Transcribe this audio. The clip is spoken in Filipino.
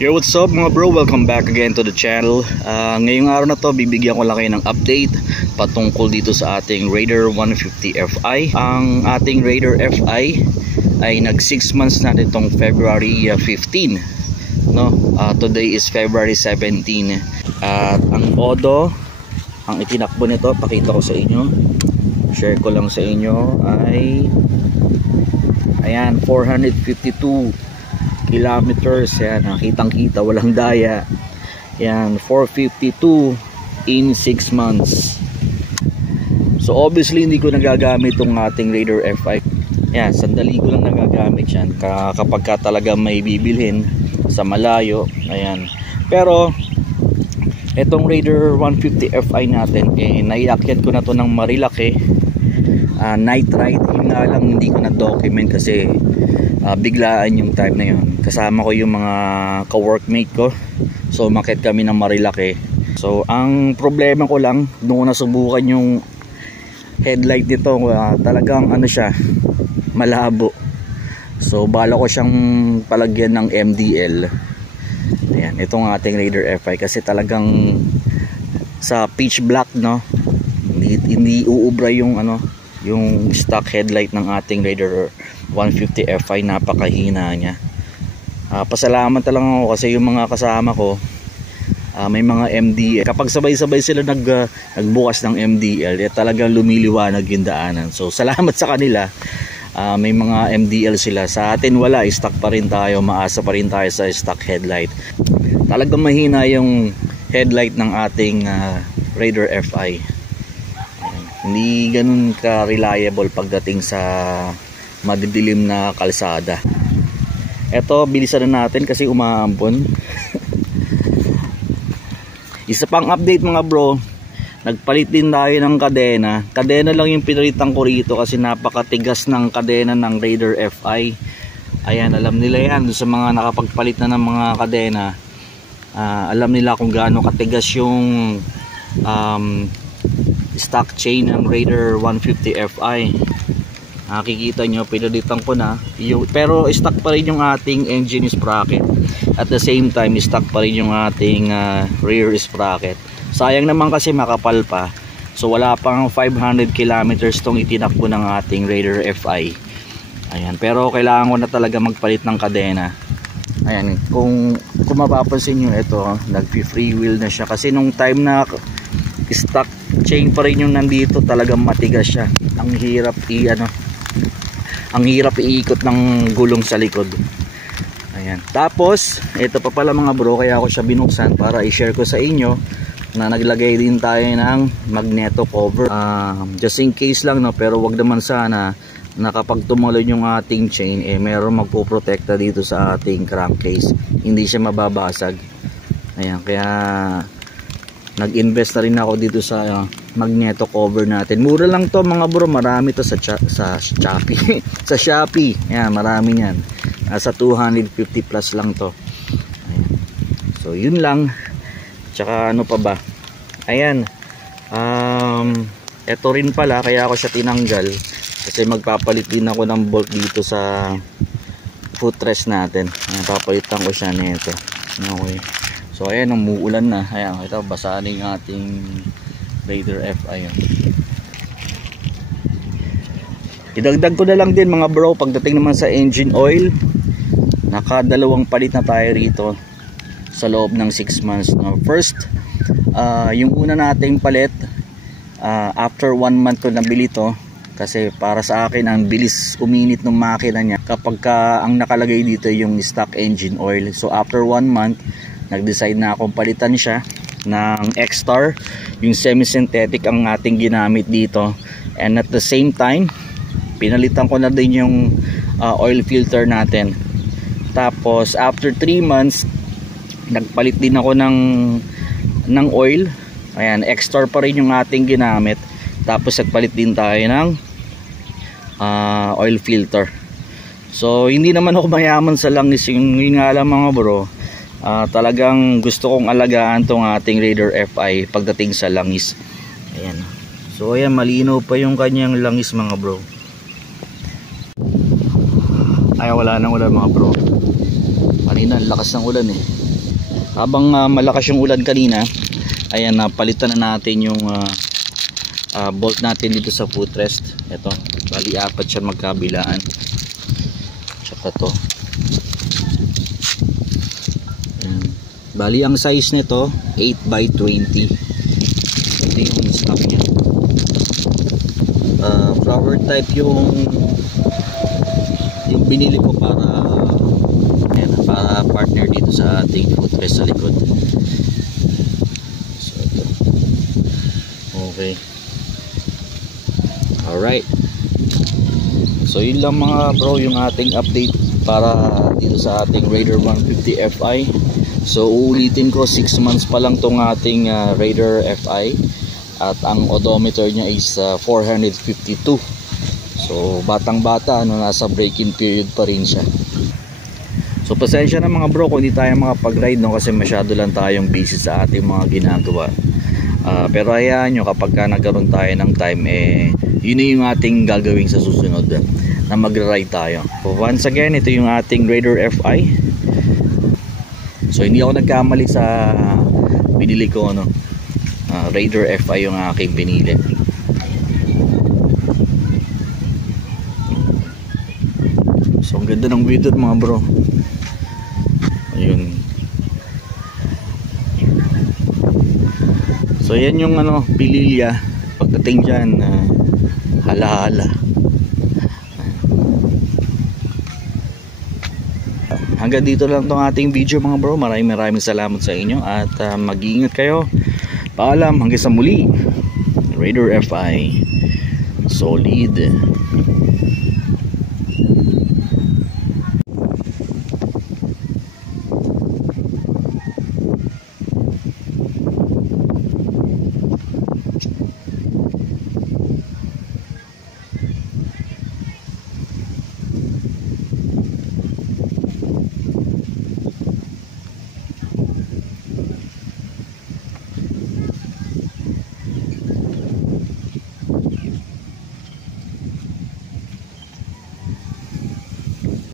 Yo, what's up mga bro? Welcome back again to the channel. Ngayong araw na to, bibigyan ko lang kayo ng update patungkol dito sa ating Raider 150 Fi. Ang ating Raider Fi ay nag 6 months na itong February 15, no? Today is February 17. At ang Odo, ang itinakbo nito, pakita ko sa inyo, share ko lang sa inyo, ay ayan, 452 kilometers. Yan, kitang kita, walang daya. Yan, 452 in 6 months. So obviously hindi ko nagagamit itong ating Raider Fi. Yan, sandali ko lang nagagamit yan kapag ka talaga may bibilhin sa malayo. Ayan, pero itong Raider 150 Fi natin, naiakyat ko na to ng Marilaki, night ride. Yun nga lang, hindi ko na document kasi biglaan yung time na yun. Kasama ko yung mga ka-workmate ko, so umakyat kami ng Marilaki. So ang problema ko lang, nung nasubukan yung headlight nito, talagang ano siya, malabo. So bala ko siyang palagyan ng MDL. Ayan, itong ating Raider Fi, kasi talagang sa pitch black, no, hindi uubra yung ano, yung stock headlight ng ating Raider 150 Fi. Napakahina niya. Pasalamat lang ako kasi yung mga kasama ko, may mga MDL. Kapag sabay-sabay sila nagbukas ng MDL, talagang lumiliwanag yung daanan. So salamat sa kanila, may mga MDL sila. Sa atin wala, stock pa rin tayo, maasa pa rin tayo sa stock headlight. Talagang mahina yung headlight ng ating Raider Fi. Hindi ganun ka-reliable pagdating sa madidilim na kalsada. Eto, bilisan na natin kasi umaampon. Isa pang update mga bro, nagpalit din tayo ng kadena. Kadena lang yung pinalitan ko rito kasi napakatigas ng kadena ng Raider Fi. Ayan, alam nila yan sa mga nakapagpalit na ng mga kadena. Alam nila kung gaano katigas yung stock chain ng Raider 150 Fi. Nakikita nyo, pinalitan ko na pero stock pa rin yung ating engine sprocket. At the same time, stock pa rin yung ating rear sprocket. Sayang naman kasi makapal pa. So wala pang 500 kilometers tong itinakbo ng ating Raider Fi. Ayan, pero kailangan ko na talaga magpalit ng kadena. Ayan, kung mapapansin nyo, ito, nag-free wheel na siya. Kasi nung time na stock chain pa rin yung nandito, talagang matigas siya. Ang hirap ang hirap iikot ng gulong sa likod. Ayan. Tapos ito pa pala mga bro, kaya ako siya binuksan para i-share ko sa inyo na naglagay din tayo ng magneto cover, just in case lang, no, pero wag naman sana na kapag tumalon yung ating chain, meron magpoprotekta dito sa ating crankcase, hindi siya mababasag. Ayan, kaya nag-invest na rin ako dito sa magneto cover natin. Mura lang to mga bro, marami to sa Shopee. Sa Shopee, yan, marami yan. Nasa 250 plus lang to. Ayan. So yun lang. Tsaka ano pa ba, ayan, eto rin pala, kaya ako siya tinanggal kasi magpapalit din ako ng bolt dito sa footrest natin. Ayan, papalitan ko siya nito. Okay. So ayan, umuulan na. Ayan, ito, basa na yung ating Raider Fi. Idagdag ko na lang din mga bro, pagdating naman sa engine oil, nakadalawang palit na tayo rito sa loob ng 6 months. First, yung una nating palit, after 1 month ko nabili to, kasi para sa akin ang bilis uminit ng makina niya kapag ang nakalagay dito yung stock engine oil. So after 1 month, nag-decide na akong palitan siya ng X-Star, yung semi-synthetic ang ating ginamit dito. And at the same time, pinalitan ko na din yung oil filter natin. Tapos after 3 months, nagpalit din ako ng oil. Ayan, X-Star pa rin yung ating ginamit. Tapos nagpalit din tayo ng oil filter. So hindi naman ako mayaman sa langis, yung nga lang mga bro, talagang gusto kong alagaan tong ating Raider Fi pagdating sa langis. Ayan. So ayan, malinaw pa yung kanyang langis mga bro. Ay, wala nang ulan mga bro. Kanina lakas ng ulan eh. Habang malakas yung ulan kanina, ayan, palitan na natin yung bolt natin dito sa footrest. Ito, bali apat siya magkabilaan. Tsaka to. Ayan. Bali ang size nito 8x20. Ito yung stock niya. Flower type yung binili ko para ayan, para partner dito sa ating footrest sa likod. So ito. Okay. Alright. So yun lang mga bro yung ating update para dito sa ating Raider 150 Fi. So uulitin ko, 6 months pa lang tong ating Raider Fi. At ang odometer niya is 452. So batang bata, nasa break-in period pa rin siya. So pasensya na mga bro kung hindi tayo makapag-ride, no, kasi masyado lang tayong busy sa ating mga ginagawa. Pero hayaan nyo, kapag nagkaroon tayo ng time, yun yung ating gagawin sa susunod, na mag-ride tayo. So once again, ito yung ating Raider Fi. So hindi ako nagkamali sa binili ko, no. Raider Fi yung aking binili. So ang ganda ng video mga bro. Ayun. So yan yung pililya. Pagdating dyan, hala-hala. Hanggang dito lang tong ating video mga bro. Maraming salamat sa inyo. At mag-iingat kayo. Paalam, hanggang sa muli. Raider Fi. Solid.